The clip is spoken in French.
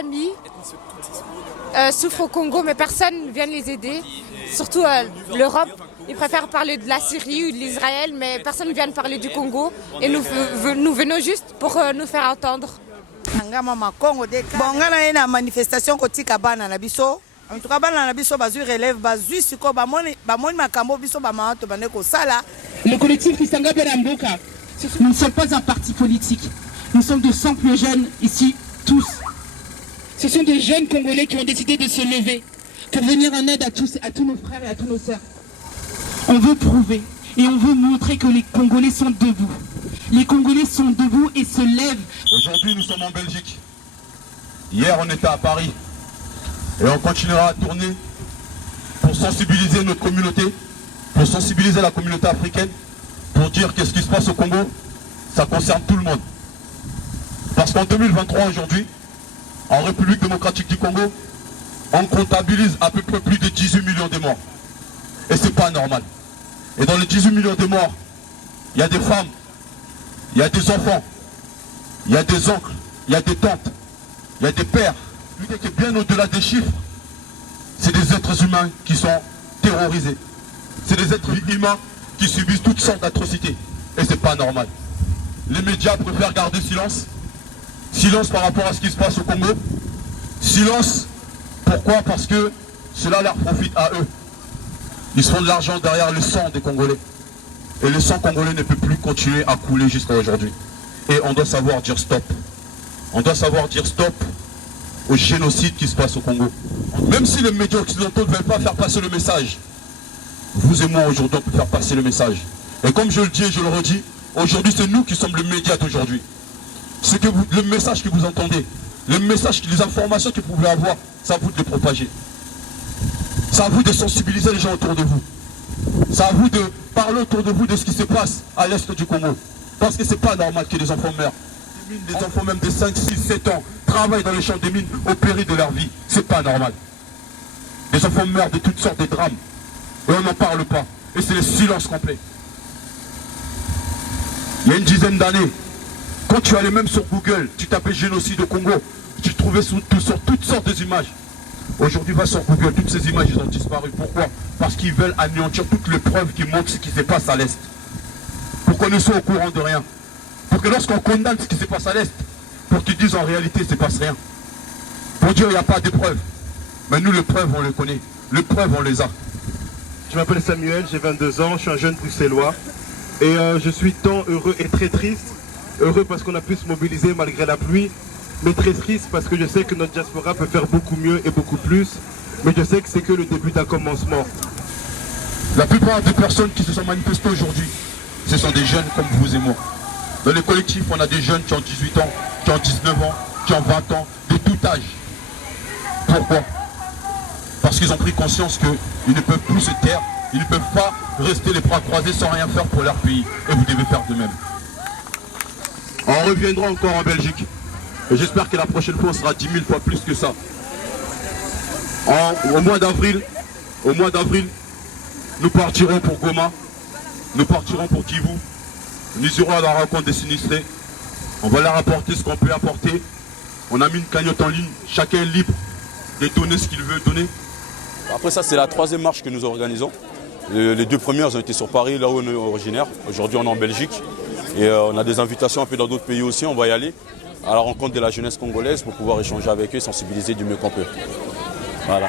familles souffrent au Congo, mais personne ne vient les aider. Surtout l'Europe, ils préfèrent parler de la Syrie ou de l'Israël, mais personne ne vient parler du Congo. Et nous venons juste pour nous faire entendre. Bon, on a une manifestation qui est en biso. En tout cas, bana biso bazu relève bazu siko bamoni makambo biso bamato baneko sala. Le collectif Kisanga Beramboka, nous ne sommes pas un parti politique. Nous sommes de simples jeunes ici, tous. Ce sont des jeunes Congolais qui ont décidé de se lever pour venir en aide à tous nos frères et à tous nos sœurs. On veut prouver et on veut montrer que les Congolais sont debout. Les Congolais sont debout et se lèvent. Aujourd'hui, nous sommes en Belgique. Hier, on était à Paris. Et on continuera à tourner pour sensibiliser notre communauté, pour sensibiliser la communauté africaine, pour dire que ce qui se passe au Congo, ça concerne tout le monde. Parce qu'en 2023, aujourd'hui, en République démocratique du Congo, on comptabilise à peu près plus de 18 millions de morts. Et c'est pas normal. Et dans les 18 millions de morts, il y a des femmes, il y a des enfants, il y a des oncles, il y a des tantes, il y a des pères. Que bien au-delà des chiffres, c'est des êtres humains qui sont terrorisés. C'est des êtres humains qui subissent toutes sortes d'atrocités. Et c'est pas normal. Les médias préfèrent garder silence. Silence par rapport à ce qui se passe au Congo. Silence, pourquoi? Parce que cela leur profite à eux. Ils se font de l'argent derrière le sang des Congolais. Et le sang congolais ne peut plus continuer à couler jusqu'à aujourd'hui. Et on doit savoir dire stop. On doit savoir dire stop au génocide qui se passe au Congo. Même si les médias occidentaux ne veulent pas faire passer le message, vous et moi aujourd'hui on peut faire passer le message. Et comme je le dis et je le redis, aujourd'hui c'est nous qui sommes les médias d'aujourd'hui. Le message que vous entendez, le message, les informations que vous pouvez avoir, c'est à vous de les propager. C'est à vous de sensibiliser les gens autour de vous. C'est à vous de parler autour de vous de ce qui se passe à l'est du Congo. Parce que c'est pas normal que les enfants meurent. Des enfants même de 5, 6, 7 ans travaillent dans les champs des mines au péril de leur vie. C'est pas normal. Les enfants meurent de toutes sortes de drames. Et on n'en parle pas. Et c'est le silence complet. Il y a une dizaine d'années, quand tu allais même sur Google, tu tapais génocide au Congo, tu trouvais sur toutes sortes d'images. Aujourd'hui, va sur Google, toutes ces images ils ont disparu. Pourquoi? Parce qu'ils veulent anéantir toutes les preuves qui montrent ce qui se passe à l'Est. Pour qu'on ne soit au courant de rien. Pour que lorsqu'on condamne ce qui se passe à l'Est, pour qu'ils disent en réalité il ne se passe rien. Pour dire il n'y a pas de preuves. Mais nous les preuves on les connaît. Les preuves on les a. Je m'appelle Samuel, j'ai 22 ans, je suis un jeune bruxellois. Et je suis tant heureux et très triste. Heureux parce qu'on a pu se mobiliser malgré la pluie. Mais très triste parce que je sais que notre diaspora peut faire beaucoup mieux et beaucoup plus. Mais je sais que c'est que le début d'un commencement. La plupart des personnes qui se sont manifestées aujourd'hui, ce sont des jeunes comme vous et moi. Dans les collectifs, on a des jeunes qui ont 18 ans, qui ont 19 ans, qui ont 20 ans, de tout âge. Pourquoi? Parce qu'ils ont pris conscience qu'ils ne peuvent plus se taire, ils ne peuvent pas rester les bras croisés sans rien faire pour leur pays. Et vous devez faire de même. On reviendra encore en Belgique. Et j'espère que la prochaine fois, on sera 10 000 fois plus que ça. Au mois d'avril, nous partirons pour Goma, nous partirons pour Kivu. Nous irons à la rencontre des sinistrés. On va leur apporter ce qu'on peut apporter. On a mis une cagnotte en ligne. Chacun est libre de donner ce qu'il veut donner. Après ça, c'est la troisième marche que nous organisons. Les deux premières ont été sur Paris, là où on est originaire. Aujourd'hui, on est en Belgique. Et on a des invitations un peu dans d'autres pays aussi. On va y aller à la rencontre de la jeunesse congolaise pour pouvoir échanger avec eux et sensibiliser du mieux qu'on peut. Voilà.